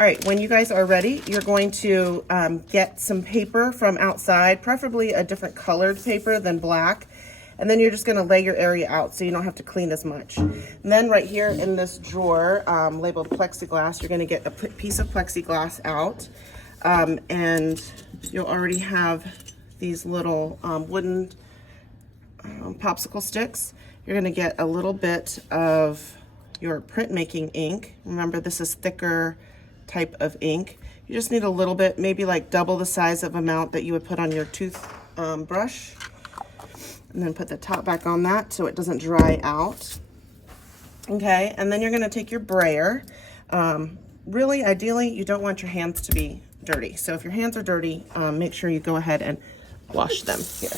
All right, when you guys are ready, you're going to get some paper from outside, preferably a different colored paper than black. And then you're just gonna lay your area out so you don't have to clean as much. And then right here in this drawer labeled plexiglass, you're gonna get a piece of plexiglass out. And you'll already have these little wooden popsicle sticks. You're gonna get a little bit of your printmaking ink. Remember, this is thicker type of ink. You just need a little bit, maybe like double the size of amount that you would put on your tooth brush. And then put the top back on that so it doesn't dry out. Okay, and then you're gonna take your brayer. Really, ideally, you don't want your hands to be dirty. So if your hands are dirty, make sure you go ahead and wash them here.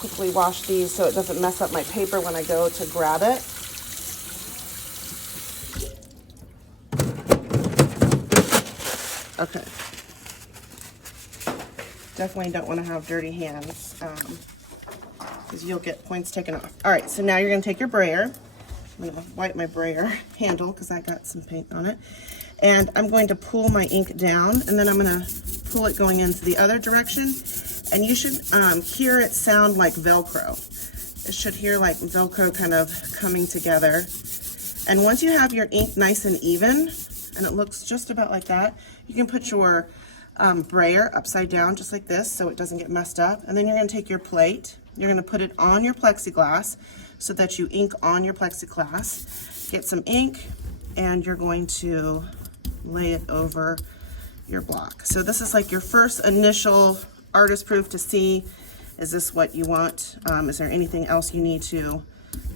Quickly wash these so it doesn't mess up my paper when I go to grab it. Okay. Definitely don't want to have dirty hands because you'll get points taken off. All right, so now you're going to take your brayer. I'm going to wipe my brayer handle because I got some paint on it. And I'm going to pull my ink down, and then I'm going to pull it going into the other direction. And you should hear it sound like Velcro. It should hear like Velcro kind of coming together. And once you have your ink nice and even, and it looks just about like that, you can put your brayer upside down just like this so it doesn't get messed up. And then you're going to take your plate, you're going to put it on your plexiglass so that you ink on your plexiglass. Get some ink and you're going to lay it over your block. So this is like your first initial artist proof to see, is this what you want? Is there anything else you need to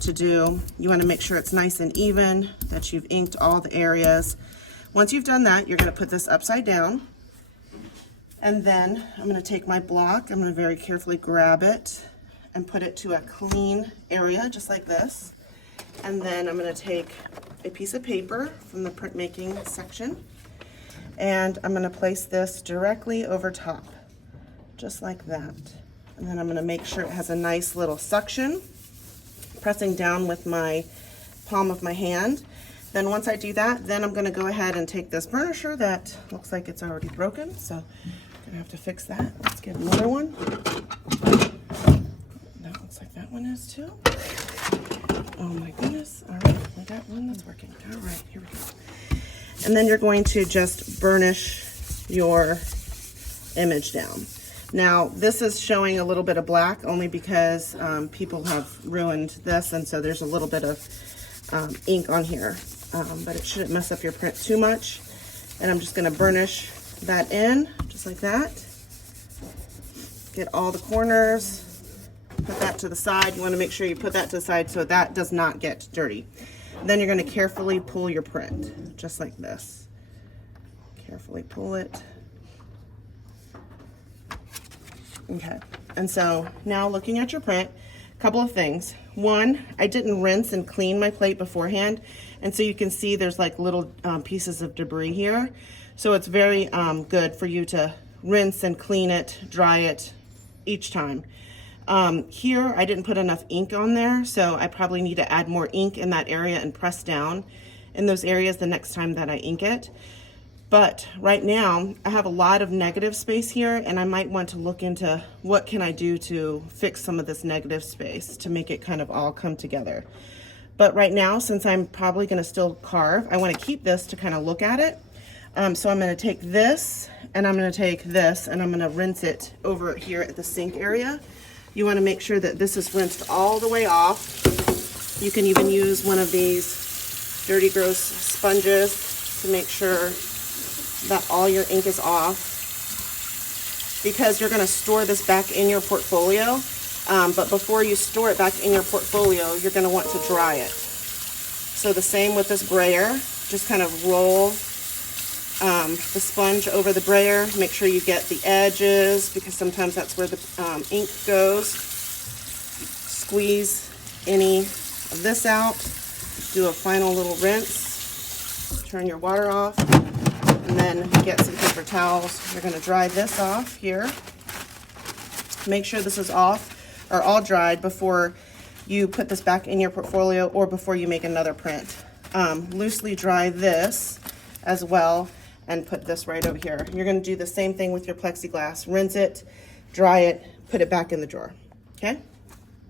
do? You want to make sure it's nice and even, that you've inked all the areas. Once you've done that, you're going to put this upside down. And then I'm going to take my block, I'm going to very carefully grab it and put it to a clean area, just like this. And then I'm going to take a piece of paper from the printmaking section, and I'm going to place this directly over top, just like that. And then I'm going to make sure it has a nice little suction, pressing down with my palm of my hand. Then once I do that, then I'm going to go ahead and take this burnisher that looks like it's already broken, so I have to fix that. Let's get another one. That looks like that one is too. Oh my goodness. All right, we got one that's working. All right, here we go. And then you're going to just burnish your image down. Now, this is showing a little bit of black only because people have ruined this, and so there's a little bit of ink on here. But it shouldn't mess up your print too much. And I'm just going to burnish that in, just like that. Get all the corners, put that to the side. You want to make sure you put that to the side so that does not get dirty. Then you're going to carefully pull your print, just like this. Carefully pull it. Okay, and so now looking at your print, a couple of things. One, I didn't rinse and clean my plate beforehand, and so you can see there's like little pieces of debris here. So it's very good for you to rinse and clean it, dry it each time. Here, I didn't put enough ink on there, so I probably need to add more ink in that area and press down in those areas the next time that I ink it. But right now, I have a lot of negative space here, and I might want to look into what can I do to fix some of this negative space to make it kind of all come together. But right now, since I'm probably going to still carve, I want to keep this to kind of look at it. So I'm going to take this, and I'm going to take this, and I'm going to rinse it over here at the sink area. You want to make sure that this is rinsed all the way off. You can even use one of these Dirty Gross sponges to make sure that all your ink is off, because you're going to store this back in your portfolio. But before you store it back in your portfolio, you're going to want to dry it. So the same with this brayer. Just kind of roll the sponge over the brayer. Make sure you get the edges, because sometimes that's where the ink goes. Squeeze any of this out. Do a final little rinse. Turn your water off. And then get some paper towels. You're going to dry this off here. Make sure this is off or all dried before you put this back in your portfolio or before you make another print. loosely dry this as well and put this right over here. You're going to do the same thing with your plexiglass. Rinse it, dry it, put it back in the drawer. Okay?